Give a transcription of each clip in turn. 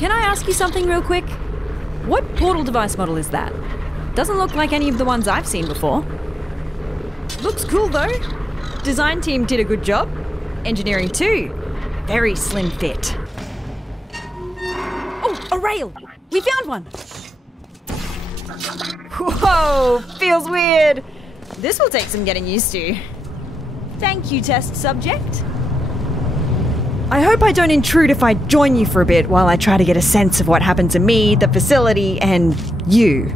can I ask you something real quick? What portal device model is that? Doesn't look like any of the ones I've seen before. Looks cool though. Design team did a good job. Engineering too. Very slim fit. Oh, a rail! We found one! Whoa, feels weird. This will take some getting used to. Thank you, test subject. I hope I don't intrude if I join you for a bit while I try to get a sense of what happened to me, the facility, and you.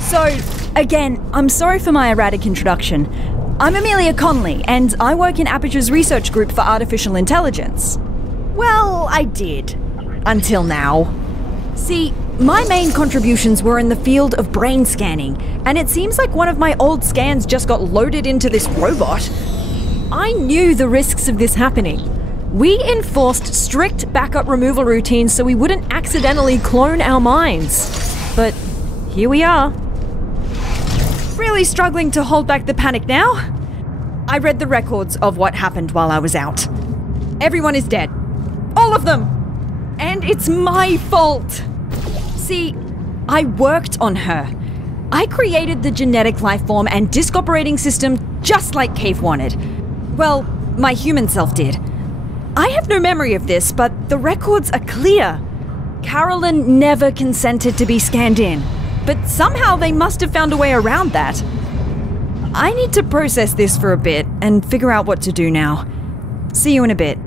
So, again, I'm sorry for my erratic introduction. I'm Amelia Conley, and I work in Aperture's research group for artificial intelligence. Well, I did. Until now. See, my main contributions were in the field of brain scanning, and it seems like one of my old scans just got loaded into this robot. I knew the risks of this happening. We enforced strict backup removal routines so we wouldn't accidentally clone our minds. But here we are. Really struggling to hold back the panic now. I read the records of what happened while I was out. Everyone is dead. All of them! And it's my fault! See, I worked on her. I created the genetic life form and disk operating system just like Cave wanted. Well, my human self did. I have no memory of this, but the records are clear. Carolyn never consented to be scanned in. But somehow they must have found a way around that. I need to process this for a bit and figure out what to do now. See you in a bit.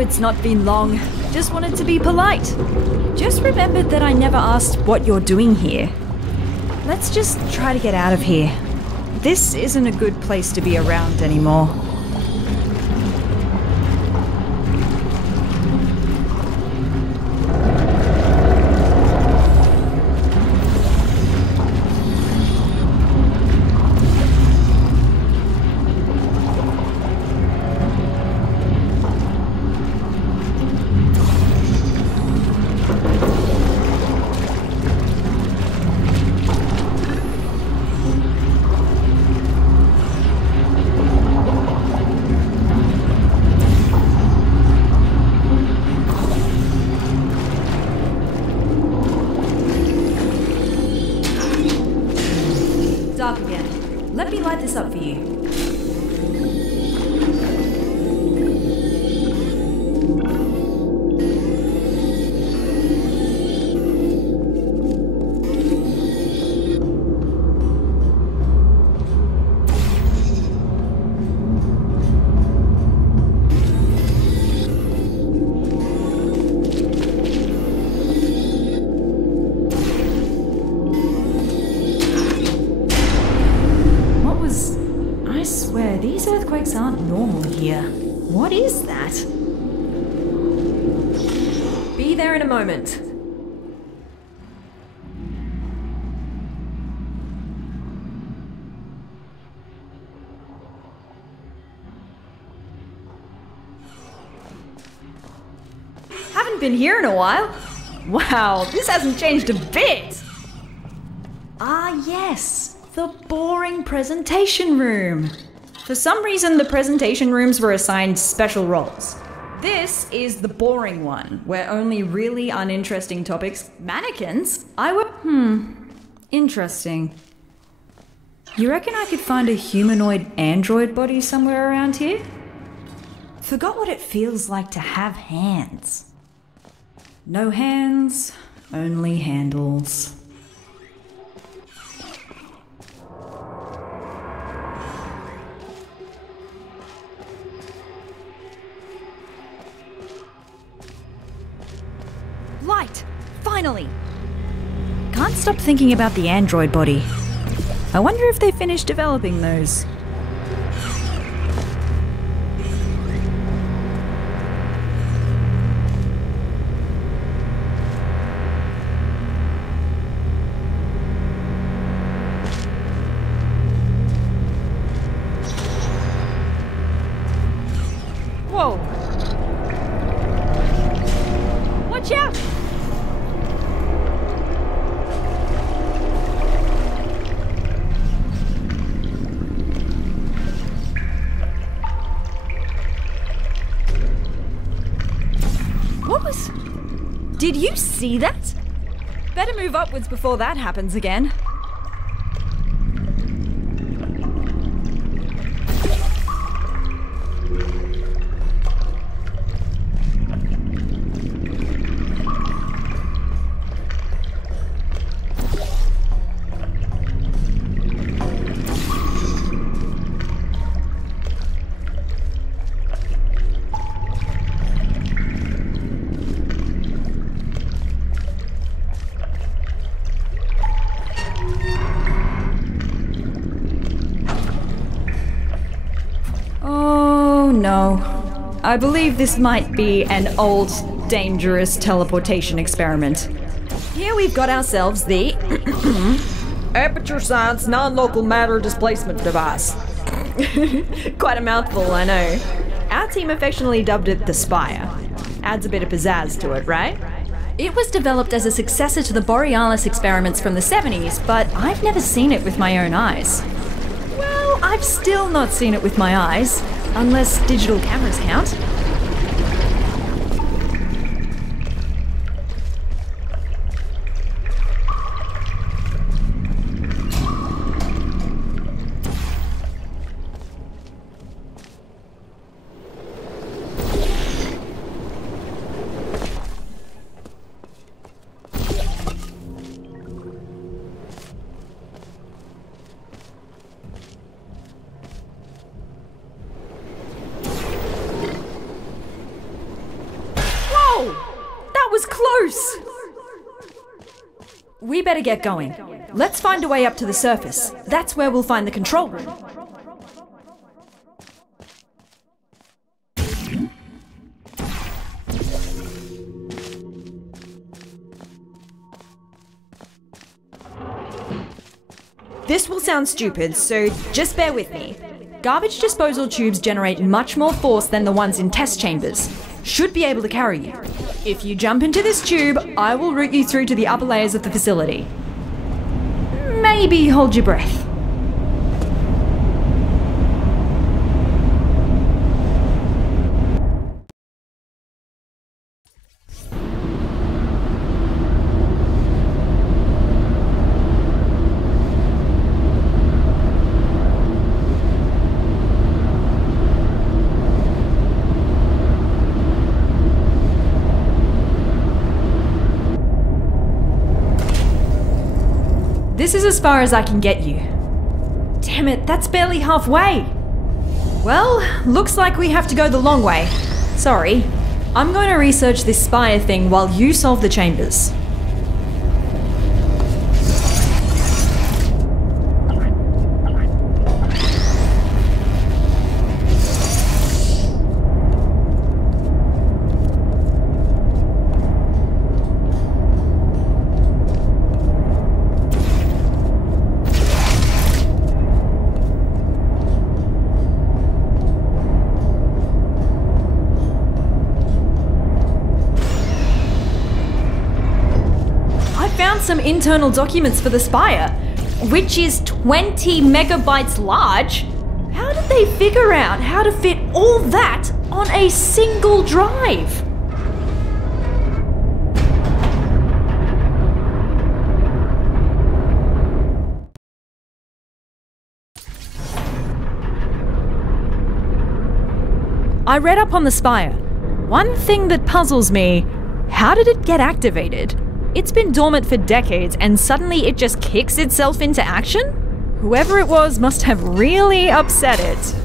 It's not been long. Just wanted to be polite. Just remembered that I never asked what you're doing here. Let's just try to get out of here. This isn't a good place to be around anymore. Let me light this up for you. These earthquakes aren't normal here. What is that? Be there in a moment. Haven't been here in a while. Wow, this hasn't changed a bit. Ah, yes, the boring presentation room. For some reason, the presentation rooms were assigned special roles. This is the boring one, where only really uninteresting topics... Mannequins? Interesting. You reckon I could find a humanoid android body somewhere around here? Forgot what it feels like to have hands. No hands, only handles. Light! Finally! Can't stop thinking about the android body. I wonder if they finished developing those. Whoa! Watch out! What was... Did you see that? Better move upwards before that happens again. No. I believe this might be an old, dangerous teleportation experiment. Here we've got ourselves the Aperture Science Non-Local Matter Displacement Device. Quite a mouthful, I know. Our team affectionately dubbed it the Spire. Adds a bit of pizzazz to it, right? It was developed as a successor to the Borealis experiments from the 70s, but I've never seen it with my own eyes. Well, I've still not seen it with my eyes. Unless digital cameras count. Close! We better get going. Let's find a way up to the surface. That's where we'll find the control room. This will sound stupid, so just bear with me. Garbage disposal tubes generate much more force than the ones in test chambers. Should be able to carry you. If you jump into this tube, I will route you through to the upper layers of the facility. Maybe hold your breath. This is as far as I can get you. Damn it, that's barely halfway. Well, looks like we have to go the long way. Sorry. I'm going to research this Spire thing while you solve the chambers. Some internal documents for the Spire, which is 20 megabytes large. How did they figure out how to fit all that on a single drive? I read up on the Spire. One thing that puzzles me, how did it get activated? It's been dormant for decades and suddenly it just kicks itself into action? Whoever it was must have really upset it.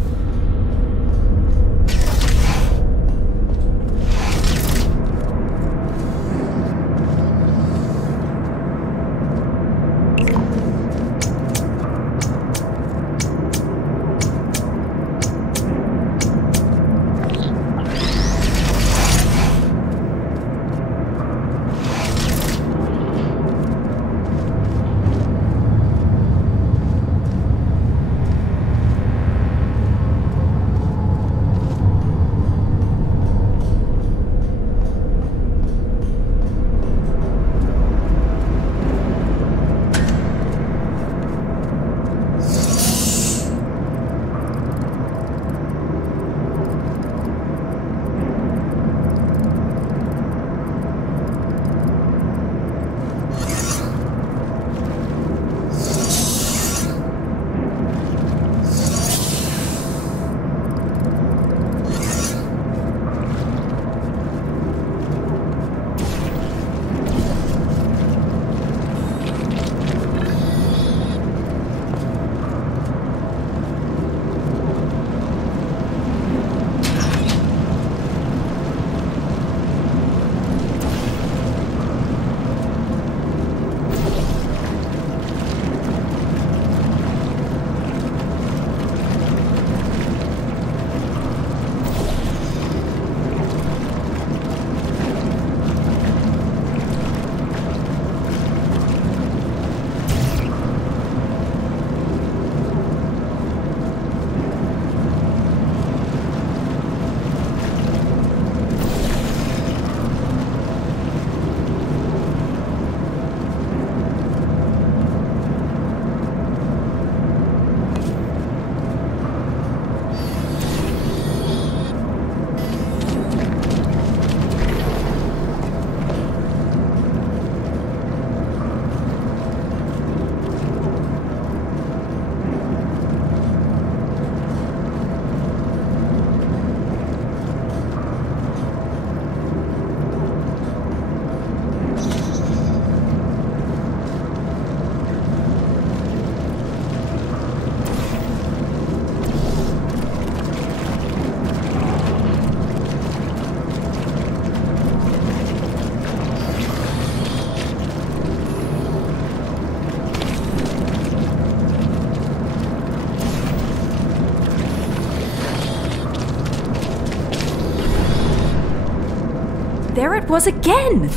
was again!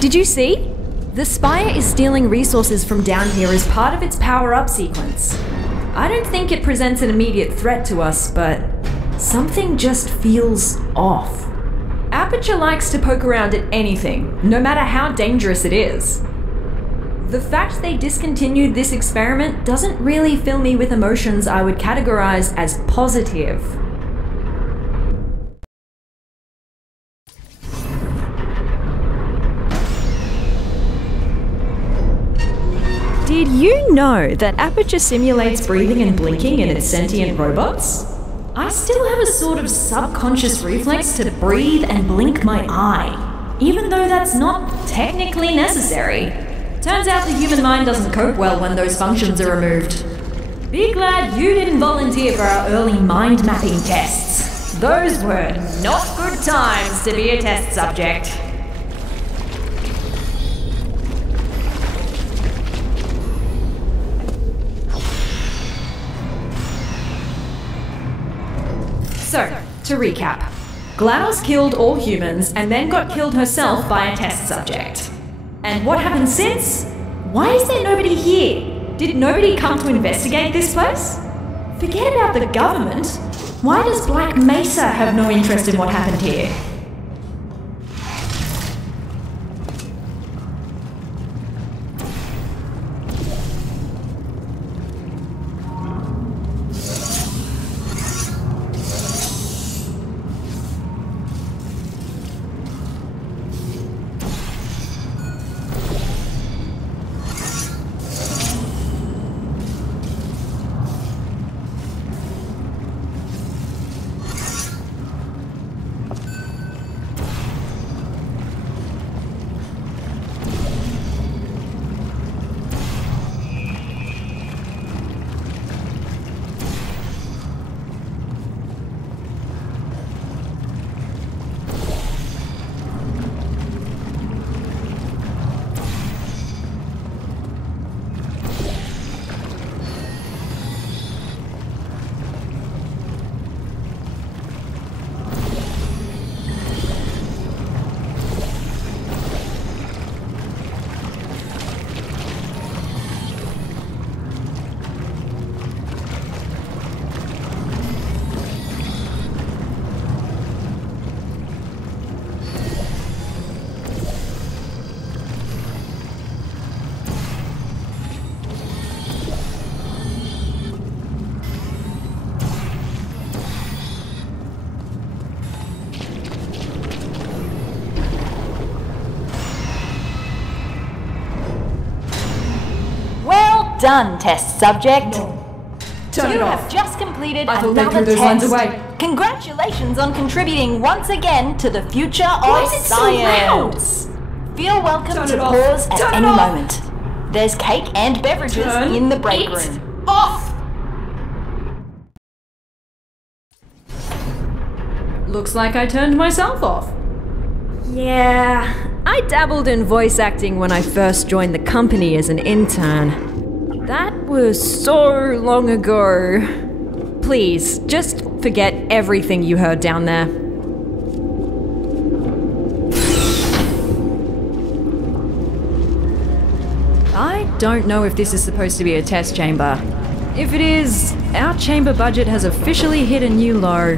Did you see? The Spire is stealing resources from down here as part of its power-up sequence. I don't think it presents an immediate threat to us, but something just feels off. Aperture likes to poke around at anything, no matter how dangerous it is. The fact they discontinued this experiment doesn't really fill me with emotions I would categorize as positive. Did you know that Aperture simulates breathing and blinking in its sentient robots? I still have a sort of subconscious reflex to breathe and blink my eye, even though that's not technically necessary. Turns out the human mind doesn't cope well when those functions are removed. Be glad you didn't volunteer for our early mind mapping tests. Those were not good times to be a test subject. So, to recap, GLaDOS killed all humans and then got killed herself by a test subject. And what happened since? Why is there nobody here? Did nobody come to investigate this place? Forget about the government. Why does Black Mesa have no interest in what happened here? Done, test subject. Turn it off. You have just completed I thought another they threw those test. lines away. Congratulations on contributing once again to the future Why of is it so science. Feel welcome Turn to it off. pause Turn at it any off. moment. There's cake and beverages Turn in the break it room. off! Looks like I turned myself off. Yeah, I dabbled in voice acting when I first joined the company as an intern. That was so long ago. Please, just forget everything you heard down there. I don't know if this is supposed to be a test chamber. If it is, our chamber budget has officially hit a new low.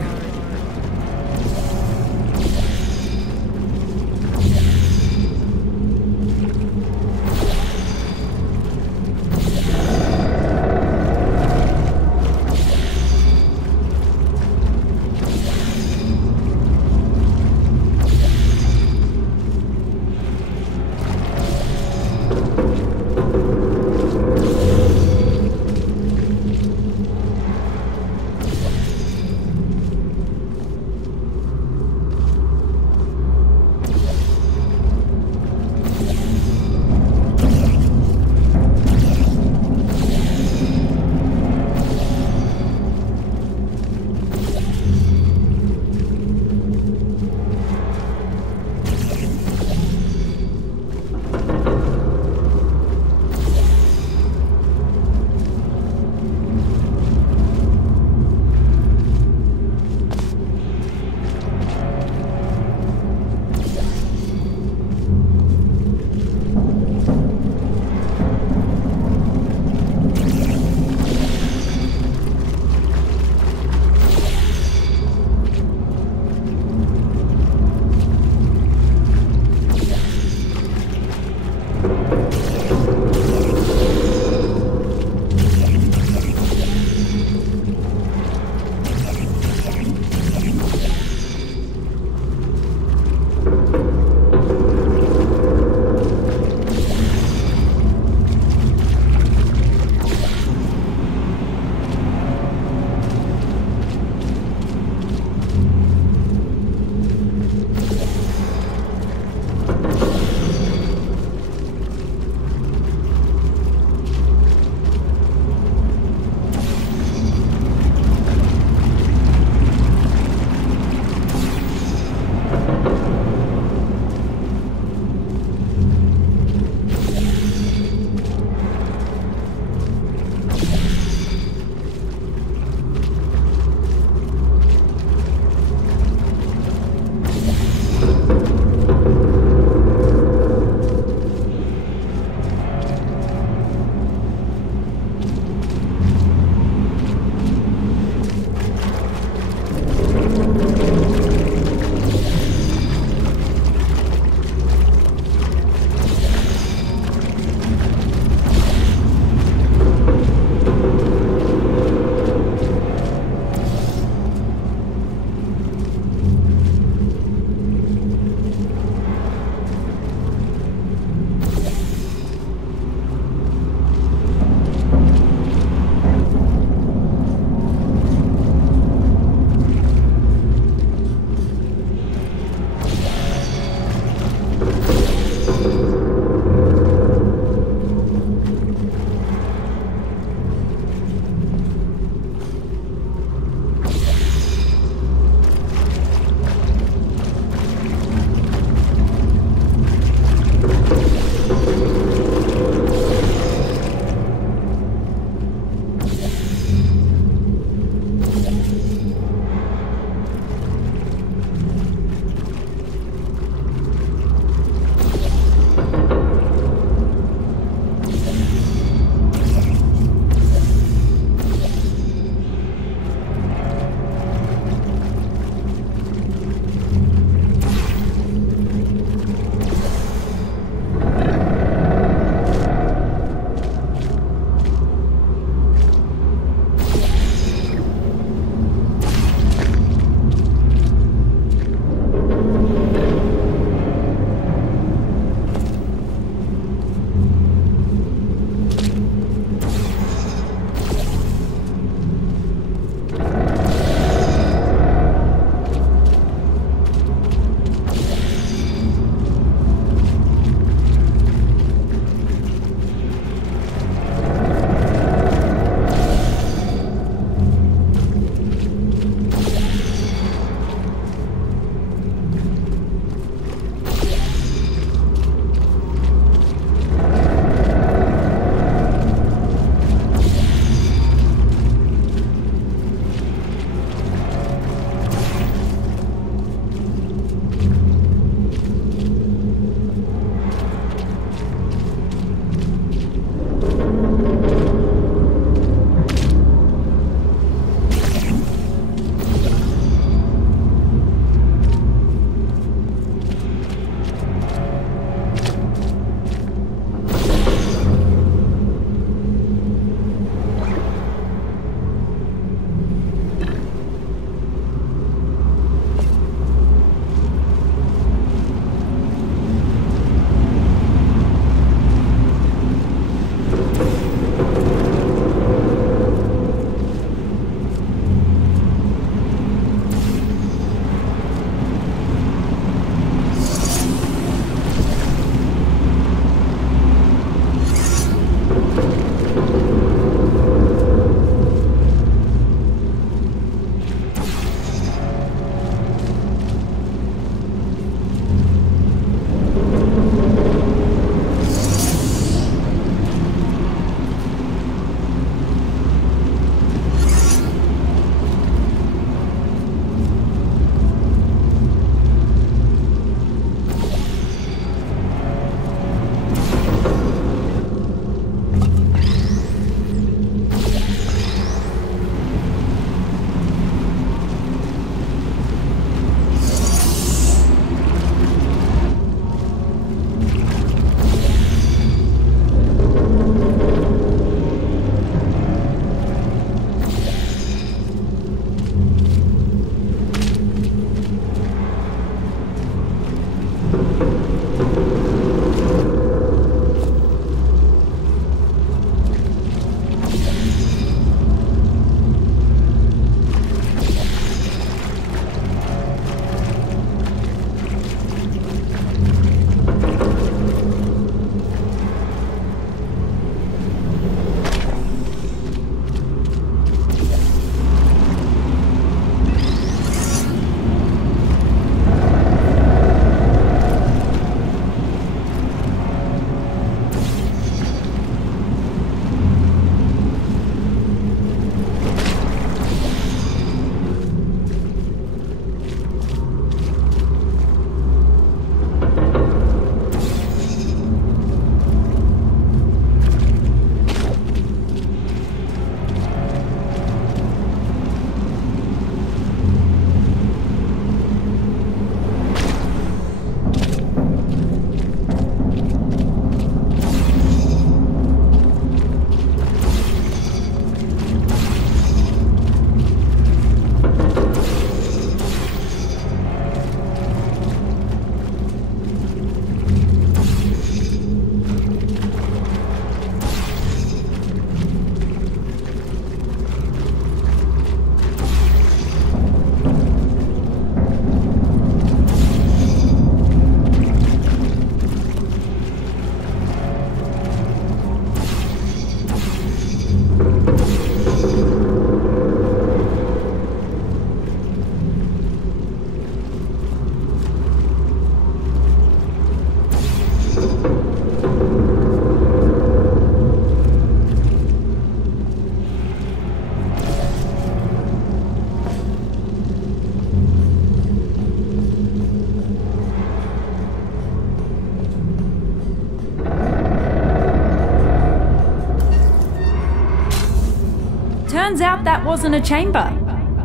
Turns out that wasn't a chamber.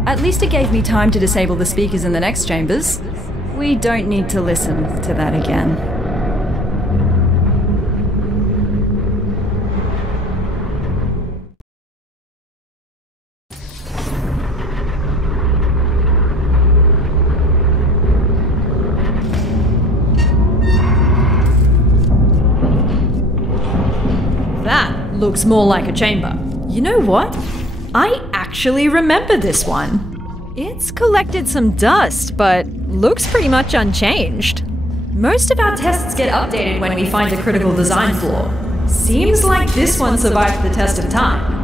At least it gave me time to disable the speakers in the next chambers. We don't need to listen to that again. That looks more like a chamber. You know what? I actually remember this one. It's collected some dust, but looks pretty much unchanged. Most of our tests get updated when we find a critical design flaw. Seems like this one survived the test of time.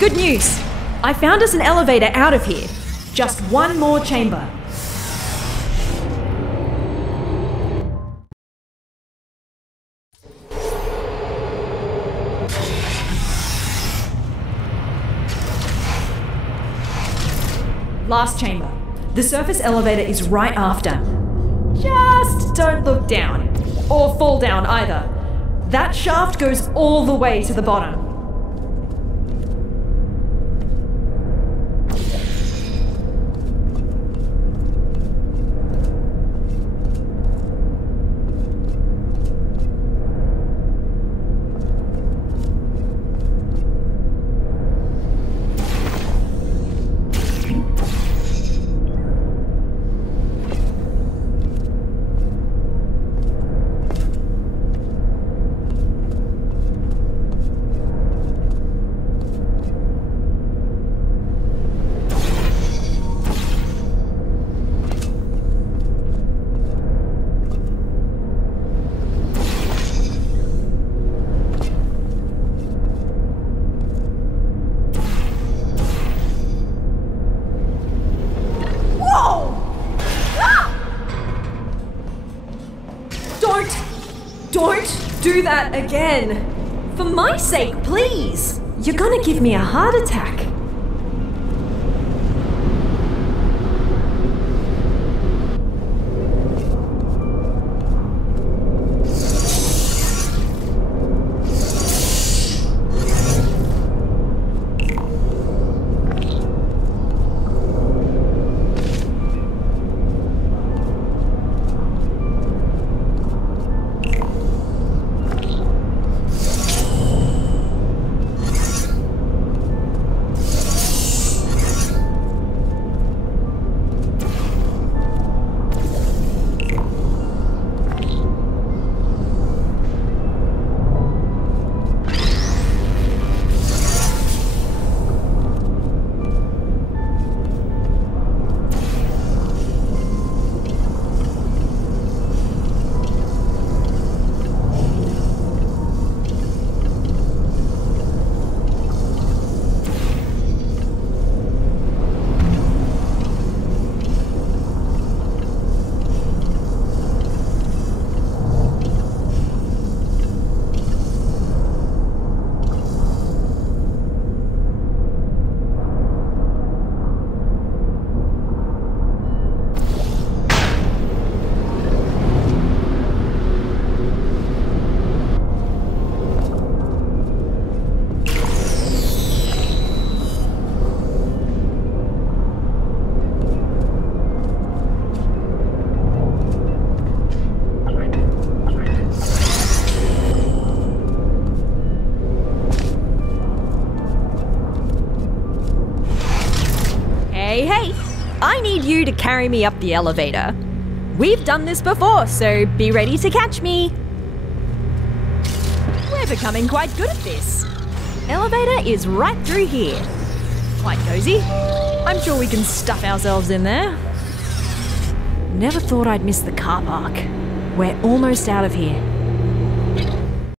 Good news! I found us an elevator out of here. Just one more chamber. Last chamber. The surface elevator is right after. Just don't look down. Or fall down either. That shaft goes all the way to the bottom. do that again. For my sake, please. You're gonna give me a heart attack. Hey, I need you to carry me up the elevator. We've done this before, so be ready to catch me. We're becoming quite good at this. Elevator is right through here. Quite cozy. I'm sure we can stuff ourselves in there. Never thought I'd miss the car park. We're almost out of here.